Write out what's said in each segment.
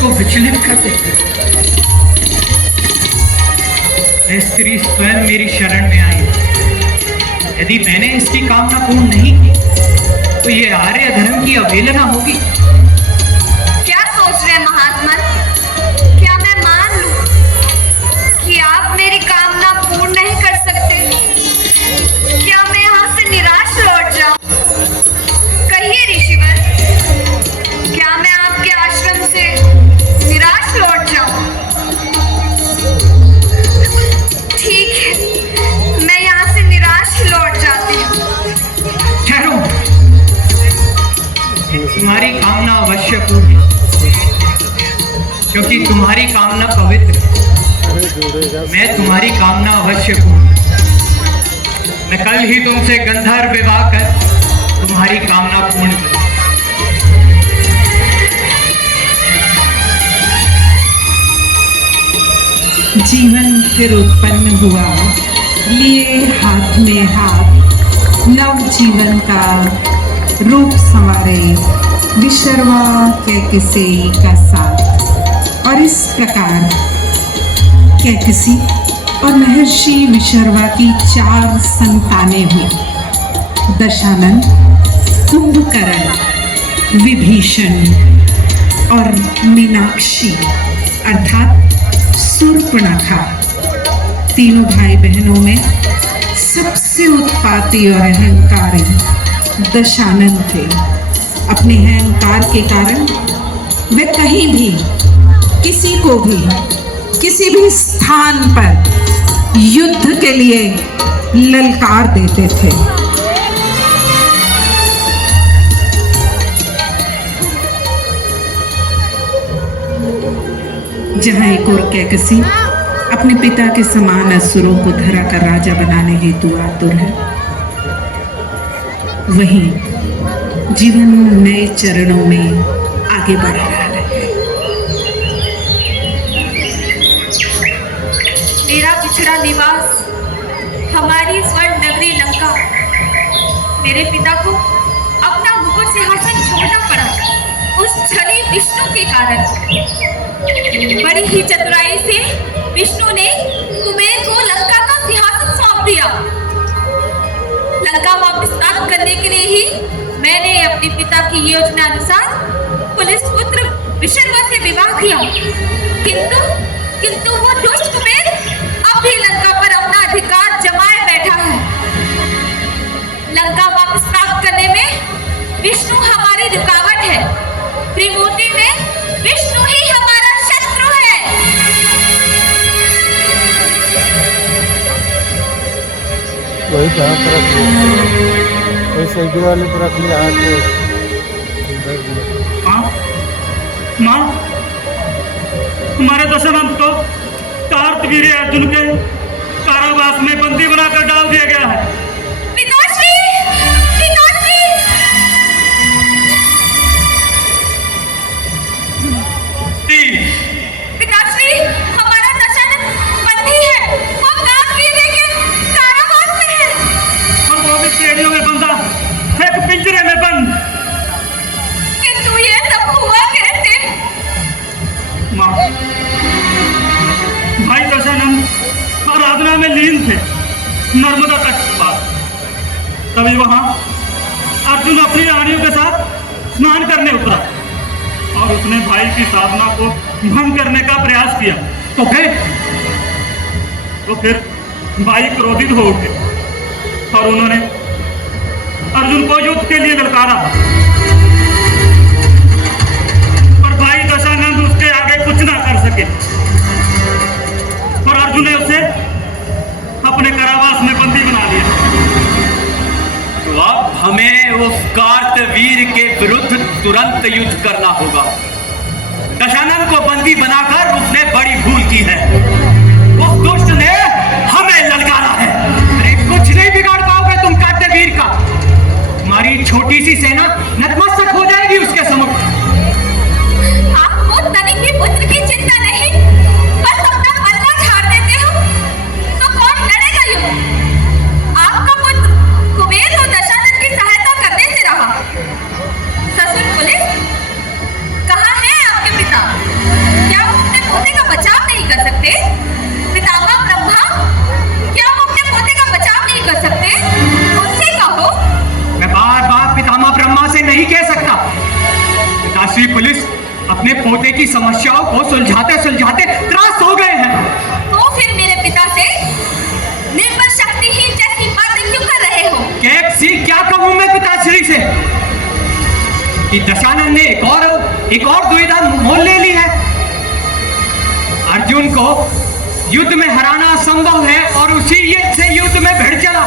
को विचलित कर देते। वह स्त्री स्वयं मेरी शरण में आई। यदि मैंने इसकी कामना पूर्ण नहीं की तो ये आर्य धर्म की अवहेलना होगी। क्या सोच रहे महात्मा? क्या मैं मान लूं कि आप मेरी कामना पूर्ण नहीं कर सकते? क्या मैं यहाँ से निराश लौट जाऊं? कहिए ऋषिवर, क्या मैं आपके आश्रम से निराश लौट जाऊं? ठीक है, मैं यहाँ से निराश लौट जाती हूँ। ठहरो, तुम्हारी कामना अवश्य पूर्ण है, क्योंकि तुम्हारी कामना पवित्र है। मैं तुम्हारी कामना अवश्य पूर्ण। मैं कल ही तुमसे गंधर्व विवाह कर तुम्हारी कामना पूर्ण करूं। जीवन फिर उत्पन्न हुआ, लिए हाथ में हाथ, नव जीवन का रूप संवारे विशर्वा कैकसी का साथ। और इस प्रकार कैकसी और महर्षि विशर्वा की 4 संतानें हुई। दशानन, कुंभकर्ण, विभीषण और मीनाक्षी अर्थात शूर्पणखा। तीनों भाई बहनों में सबसे उत्पाती और अहंकारी दशानन थे। अपने अहंकार के कारण वे कहीं भी, किसी को भी, किसी भी स्थान पर युद्ध के लिए ललकार देते थे। जहाँ एक और कैकसी अपने पिता के समान असुरों को धरा कर राजा बनाने हेतु आतुर है, वहीं जीवन नए चरणों में आगे बढ़ रहा है। मेरा पिछड़ा निवास, हमारी स्वर्ण नगरी लंका, मेरे पिता को अपना मुकुट सिंहासन छोड़ना पड़ा उस छली विष्णु के कारण। बड़ी ही चतुराई से विष्णु ने कुबेर को लंका का सिंहासन सौंप दिया। लंका वापस प्राप्त करने के लिए ही मैंने अपने पिता की योजना अनुसार पुलिस पुत्र विशर्वा से विवाह किया। किंतु वो दुष्ट कुबेर अब भी लंका पर अपना अधिकार जमाए बैठा है। लंका वापस प्राप्त करने में विष्णु हमारी रुकावट है। त्रिमूर्ति में विष्णु ही हमारा शत्रु है। वही जहाँ पर रख लिया, वही सैडी वाले पर रख लिया हाथ में। माँ, हमारे दशानन तो कार्तवीर्य अर्जुन के कारावास में बंदी बनाकर डाल दिया गया है। पिताश्री, हमारा दशानन बंदी है। वो कार्तवीर्य के कारावास में है। और वो भी पेड़ियों में बंधा, एक पिंजरे में बंद। किंतु ये सब हुआ कैसे? माँ, भाई दशानन आराधना में लीन थे नर्मदा तट पर। तभी वहां अर्जुन अपनी रानियों के साथ स्नान करने उतरा और उसने भाई की साधना को भंग करने का प्रयास किया। तो फिर भाई क्रोधित हो उठे और उन्होंने अर्जुन को युद्ध के लिए ललकारा। पर भाई दशानंद उसके आगे कुछ ना कर सके और अर्जुन ने उसे अपने कारावास में बंदी बना लिया। तो अब हमें उस कार्तवीर के विरुद्ध तुरंत युद्ध करना होगा। दशानन को बंदी बनाकर उसने बड़ी भूल की है। उस दुष्ट ने हमें ललकारा है। अरे कुछ नहीं बिगाड़ पाओगे तुम कार्तवीर का। हमारी छोटी सी सेना नतमस्तक हो जाएगी उसके सम्मुख। आपको तनिक भी पुत्र की चिंता नहीं, बस अपना बदला झाड़ देते हो तो कौन लड़ेगा युद्ध? आपका पुत्र कुबेर और दशानन की सहायता करने से रहा। ससुर पुलिस, कहाँ है आपके पिता? समस्याओं को सुलझाते सुलझाते त्रास हो गए हैं। तो फिर मेरे पिता से निर्बल शक्तिहीन जैसी बातें क्यों कर रहे हो? कैसी क्या कहूं मैं पिताश्री से कि दशानन ने एक और दुविधा मोल ले ली है। अर्जुन को युद्ध में हराना असंभव है और उसी युद्ध से युद्ध में भिड़ चला।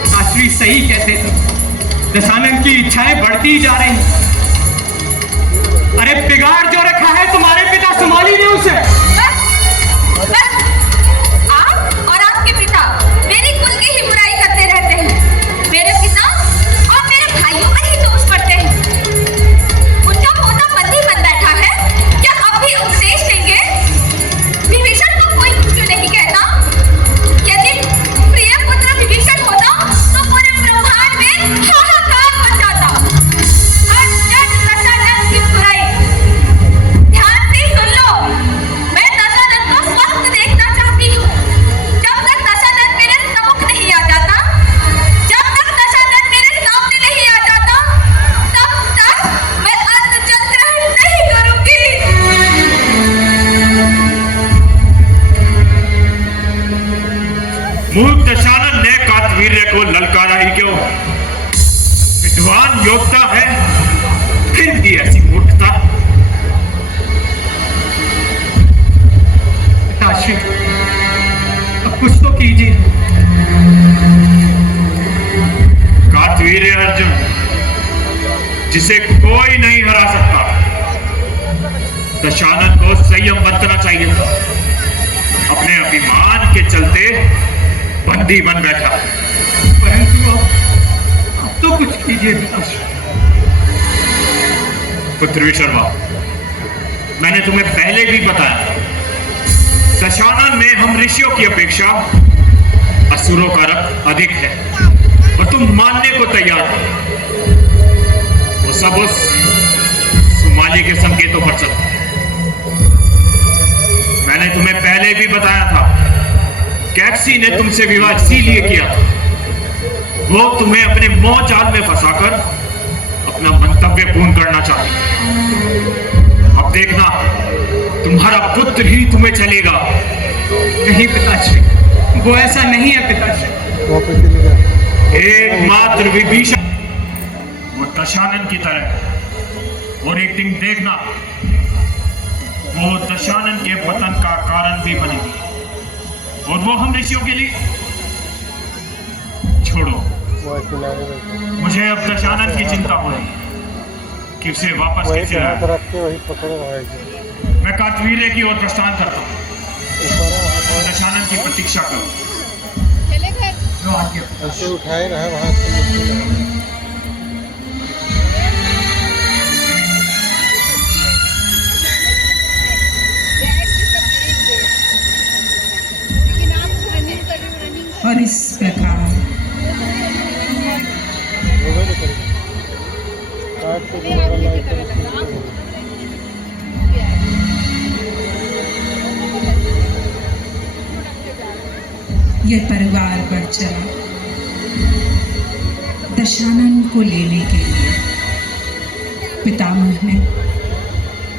पिताश्री सही कहते थे, दशानन की इच्छाएं बढ़ती जा रही। अरे बिगाड़ जो रखा है तुम्हारे पिता, संभाली नहीं उसे। बस, आप और आपके पिता मेरी कुल की ही बुराई करते रहते हैं। मेरे पिता और मेरे भाइयों का ही दोष पड़ते हैं। उनका पोता बंदी बन बैठा है, क्या अब भी उपदेश देंगे? विभीषण को कोई क्यों नहीं कहता? यदि प्रिय पुत्र विभीषण होता तो पूरे ब्रह्मांड में हाहाकार मच जाता। हर जन दशानन की बुराई। ध्यान से सुन लो, मैं दशानन को स्वस्थ देखना चाहती हूँ। जब तक दशानन मेरे सम्मुख नहीं आ जाता, जब तक दशानन मेरे सामने नहीं आ जाता, तब तक मैं अन्न जल ग्रहण नहीं करूंगी। मूर्ख दशानन ने कार्तवीर्य को ललकारा ही क्यों? विद्वान योद्धा है, फिर भी ऐसी मूर्खता। पिताश्री अब कुछ तो कीजिए। कार्तवीर्य अर्जुन, जिसे कोई नहीं हरा सकता, दशानन को संयम बरतना चाहिए था। अपने अभिमान के चलते बंदी बन बैठा। परंतु अब तो कुछ कीजिए पिताश्री। पुत्र विशर्मा, मैंने तुम्हें पहले भी बताया, दशानन में हम ऋषियों की अपेक्षा असुरों का रक्त अधिक है और तुम मानने को तैयार हो। वो सब उस सुमाली के संकेतों पर चलता है। मैंने तुम्हें पहले भी बताया था, कैक्सी ने तुमसे विवाह इसीलिए किया था, वो तुम्हें अपने मोह जाल में फंसाकर अपना मंतव्य पूर्ण करना चाहती। अब देखना, तुम्हारा पुत्र ही तुम्हें चलेगा। नहीं पिताश्री, वो ऐसा नहीं है पिताश्री। वापस चले गया। एकमात्र विभीषण वो दशानन की तरह है। और एक दिन देखना, वो दशानन के पतन का कारण भी बनेगी। और वो हम ऋषियों के लिए छोड़ो। वो किनारे बैठे, मुझे अब दशानन की चिंता हो रही है कि उसे वापस वही कैसे जहाँ पर लाए। रख के वही पकड़े रहेगी। मैं कार्तवीर्य की ओर प्रस्थान करता हूँ ऊपर और दशानन की प्रतीक्षा करूँ। जो आगे ऐसे उठाए रहे वहाँ से नीचे रहे। और इस प्रकार दोनों को करेंगे। काट के दोबारा लाइट करेंगे। यह परिवार बढ़ चला दशानन को लेने के लिए। पितामह ने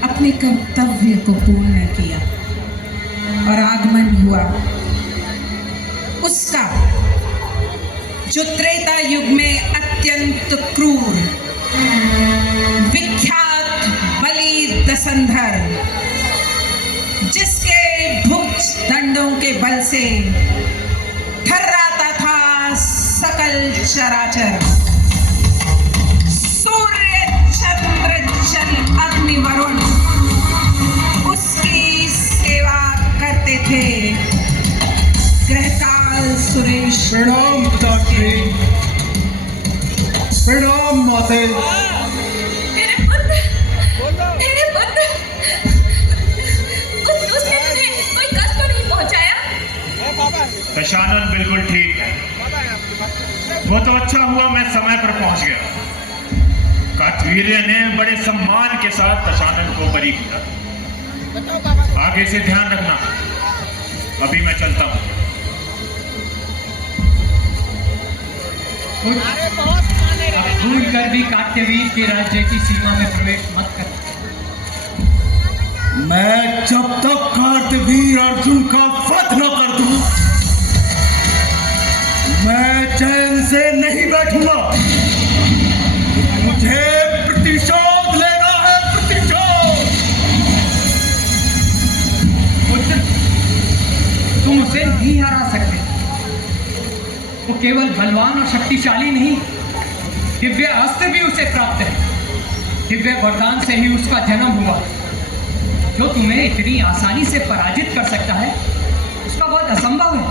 अपने कर्तव्य को पूर्ण किया और आगमन हुआ उसका, जो त्रेता युग में अत्यंत क्रूर विख्यात बलि दसंधर, जिसके भुज दंडों के बल से थर्राता था सकल चराचर। सूर्य चंद्र जल अग्नि वरुण उसकी सेवा करते थे। ग्रहकाल सुरेश प्रणाम पिताश्री, प्रणाम माते। मेरे पुत्र, मेरे पुत्र, उसने तुम्हें कोई कष्ट तो नहीं पहुंचाया? दशानन बिल्कुल ठीक है। वो तो अच्छा हुआ मैं समय पर पहुंच गया। कार्तवीर्य ने बड़े सम्मान के साथ दशानन को बरी किया। आगे से ध्यान रखना। अभी मैं चलता हूँ। अब भूल कर भी काट्यवीर के राज्य की सीमा में प्रवेश मत कर। मैं जब तक कार्तवीर अर्जुन का वध न कर दूं, मैं चैन से नहीं बैठूंगा। मुझे प्रतिशोध लेना है, प्रतिशोध। पुत्र, तुम उसे नहीं हरा सकते। वो केवल बलवान और शक्तिशाली नहीं, दिव्य अस्त्र भी उसे प्राप्त है। दिव्य वरदान से ही उसका जन्म हुआ। जो तुम्हें इतनी आसानी से पराजित कर सकता है, उसका वध असंभव है।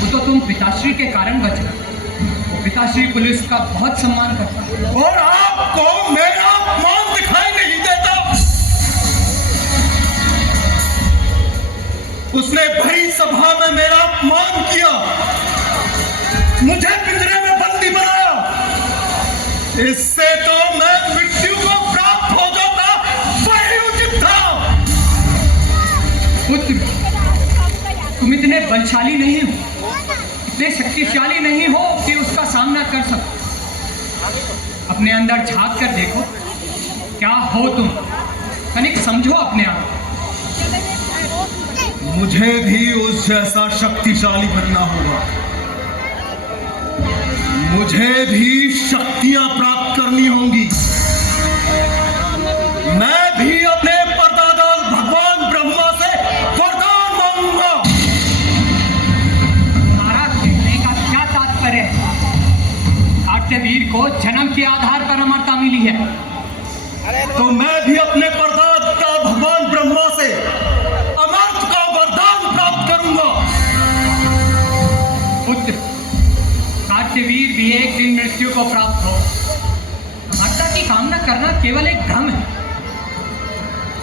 वो तो तुम पिताश्री के कारण बचे। वो पिताश्री पुलिस का बहुत सम्मान करता है। और आपको मेरा अपमान दिखाई नहीं देता। उसने भरी सभा में मेरा अपमान किया, मुझे पिंजरे में बंदी बनाया। इससे तो मैं मृत्यु को प्राप्त हो जाता, वही उचित था। पुत्र, तुम इतने बलशाली नहीं हो, इतने शक्तिशाली नहीं हो कि उसका सामना कर सको। अपने अंदर झांक कर देखो, क्या हो तुम। तनिक समझो अपने आप। मुझे भी उस जैसा शक्तिशाली बनना होगा। मुझे भी शक्तियां प्राप्त करनी होंगी। मैं भी अपने परदादा भगवान ब्रह्मा से वरदान मांगूंगा। तुम्हारा कहने का क्या तात्पर्य है? कार्तवीर को जन्म के आधार पर अमरता मिली है, तो मैं भी अपने परदादा भगवान ब्रह्मा से अमरता का वरदान प्राप्त करूंगा। पुत्र, कार्तवीर भी एक दिन मृत्यु को प्राप्त हो। अमरता की कामना करना केवल एक भ्रम है।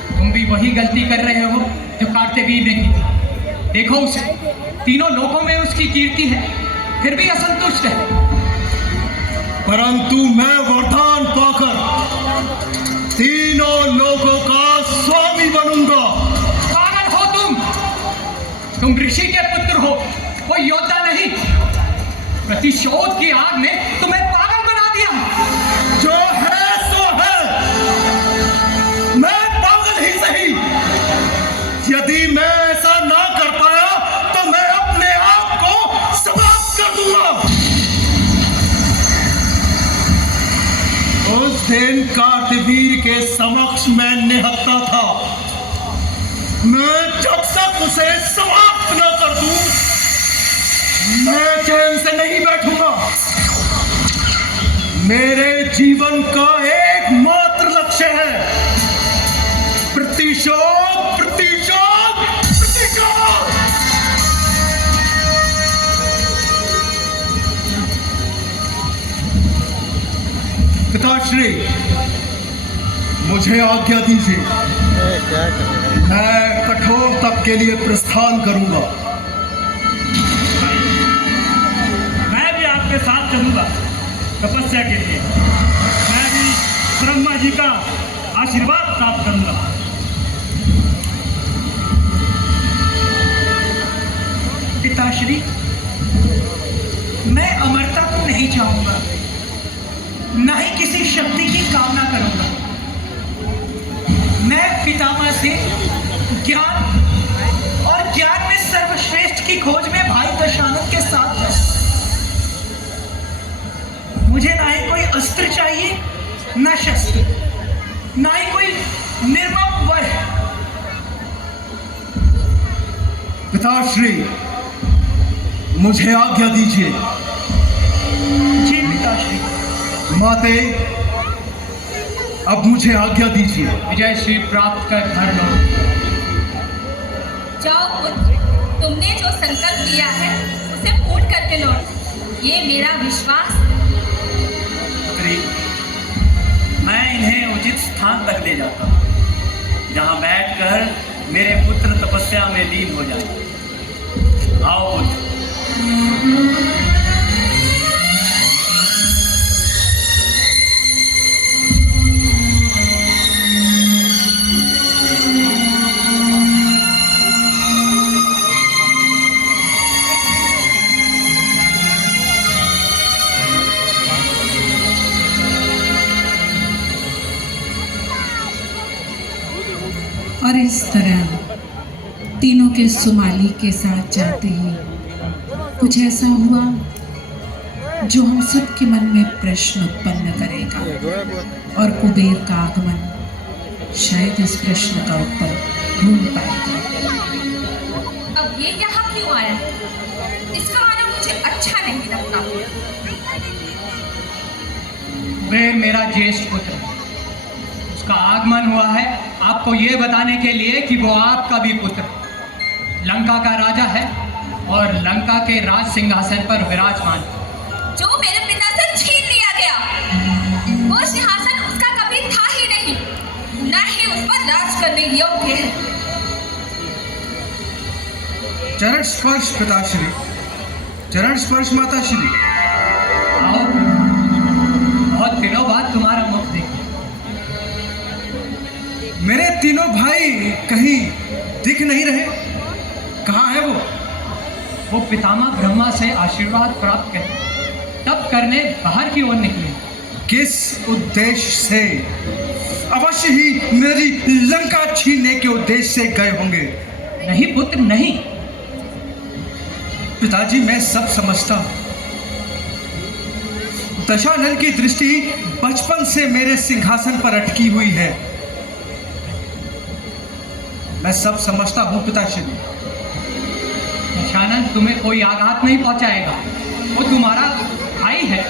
तुम भी वही गलती कर रहे हो जो कार्तवीर ने की थी। देखो उसे, तीनों लोकों में उसकी कीर्ति है, फिर भी असंतुष्ट है। परंतु मैं वरदान पाकर तीनों लोगों का स्वामी बनूंगा। पागल हो तुम ऋषि के पुत्र हो, कोई योद्धा नहीं। प्रतिशोध की आग ने तुम्हें पागल बना दिया। जो है सो है। मैं पागल ही सही। यदि मैं ऐसा ना कर पाया तो मैं अपने आप को समाप्त कर दूंगा। उस दिन कार्तवीर के समक्ष मैं निहत्था था। मैं जब तक उसे समाप्त न कर दूं, मैं चैन से नहीं बैठूंगा। मेरे जीवन का एकमात्र लक्ष्य है प्रतिशोध, प्रतिशोध, प्रतिशोध। पिताश्री, मुझे आज्ञा दीजिए। मैं कठोर तप के लिए प्रस्थान करूंगा। मैं भी आपके साथ चलूंगा तपस्या के लिए। मैं भी ब्रह्मा जी का आशीर्वाद प्राप्त करूंगा। पिताश्री, मैं अमरता को नहीं चाहूंगा, न ही किसी शक्ति की कामना करूंगा। मैं पितामह से ज्ञान और ज्ञान में सर्वश्रेष्ठ की खोज में भाई दशानन के साथ जाऊंगा। मुझे ना ही कोई अस्त्र चाहिए, न शस्त्र, ना ही कोई निर्मम वर। पिताश्री, मुझे आज्ञा दीजिए। जी पिताश्री। माते, अब मुझे आज्ञा दीजिए। विजय श्री प्राप्त कर घर लो। जाओ पुत्र, तुमने जो संकल्प लिया है उसे पूर्ण करके लौट। ये मेरा विश्वास। पुत्री, मैं इन्हें उचित स्थान तक ले जाता हूँ, जहाँ बैठकर मेरे पुत्र तपस्या में लीन हो जाए। आओ पुत्र। अरे तीनों के सुमाली के साथ जाते ही कुछ ऐसा हुआ जो हम सबके मन में प्रश्न उत्पन्न करेगा, और कुबेर का आगमन शायद इस प्रश्न का उत्तर ढूंढ पाएगा। अब ये यहाँ क्यों आया? इसका आना मुझे अच्छा नहीं लगता। कुबेर मेरा ज्येष्ठ पुत्र है। उसका आगमन हुआ है आपको ये बताने के लिए कि वो आपका भी पुत्र लंका का राजा है और लंका के राज सिंहासन पर विराजमान। जो मेरे पिता से छीन लिया गया, वो सिंहासन उसका कभी था ही नहीं, न ही उस पर राज करने योग्य है। चरण स्पर्श पिताश्री, चरण स्पर्श माताश्री। आओ, बहुत दिनों बाद तुम्हारा मुख देखा। मेरे तीनों भाई कहीं दिख नहीं रहे, कहाँ है वो? वो पितामह ब्रह्मा से आशीर्वाद प्राप्त कर तब करने बाहर की ओर निकले। किस उद्देश्य से? अवश्य ही मेरी लंका छीनने के उद्देश्य से गए होंगे। नहीं पुत्र नहीं। पिताजी मैं सब समझता हूं। दशानन की दृष्टि बचपन से मेरे सिंहासन पर अटकी हुई है। मैं सब समझता हूं पिताश्री। दशानन तुम्हें कोई आघात नहीं पहुंचाएगा, वो तुम्हारा भाई है।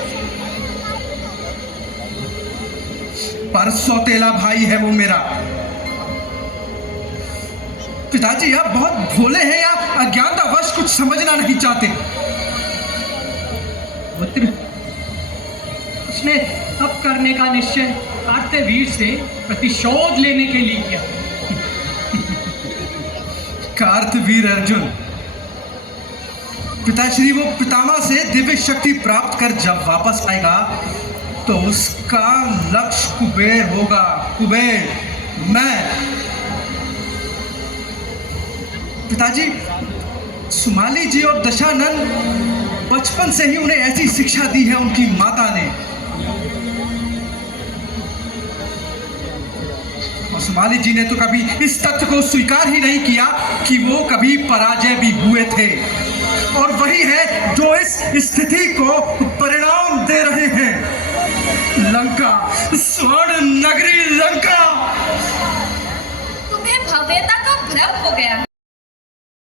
पर सौतेला भाई है वो मेरा। पिताजी आप बहुत भोले हैं या अज्ञानतावश कुछ समझना नहीं चाहते। पुत्र, उसने तप करने का निश्चय कार्तवीर से प्रतिशोध लेने के लिए किया। कार्तवीर अर्जुन, पिताश्री वो पितामह से दिव्य शक्ति प्राप्त कर जब वापस आएगा तो उसका लक्ष्य कुबेर होगा। कुबेर मैं। पिताजी सुमाली जी और दशानन बचपन से ही उन्हें ऐसी शिक्षा दी है उनकी माता ने। और सुमाली जी ने तो कभी इस तथ्य को स्वीकार ही नहीं किया कि वो कभी पराजय भी हुए थे, और वही है जो इस स्थिति को परिणाम दे रहे हैं। लंका, स्वर्ण नगरी लंका। तुम्हें भव्यता का भ्रम हो गया।